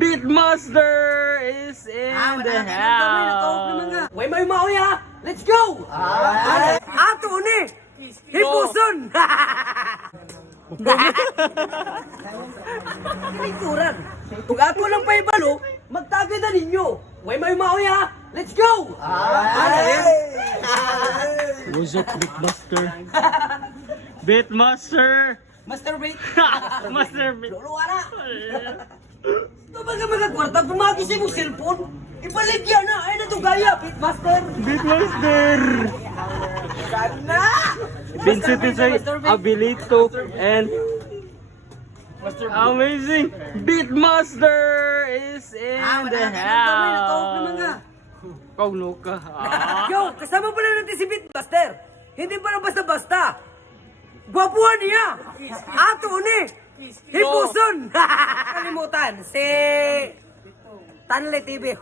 Beatmaster is in the house. Way may maoy ha! Let's go! Ato ni! Hipuson! Kinituran! Kung ako lang pa ibalo, magtagay na ninyo! Way may maoy ha! Let's go! What's up, Beatmaster? Beatmaster! Masturbate! Master Beat. Luluwara! Ito ba ka mga kwarta? Pumagising mong cellphone? Ibalik yan na! Ay na to gaya! Beatmaster! Beatmaster! Sana! Vincent is Abilito and amazing Beatmaster is in the house. Kauno ka. Yo, kasama pala natin si Beatmaster. Hindi pala basta-basta. Gwapuhan niya. Ato ni. Hipuson. Kalimutan. Si Tanle TV.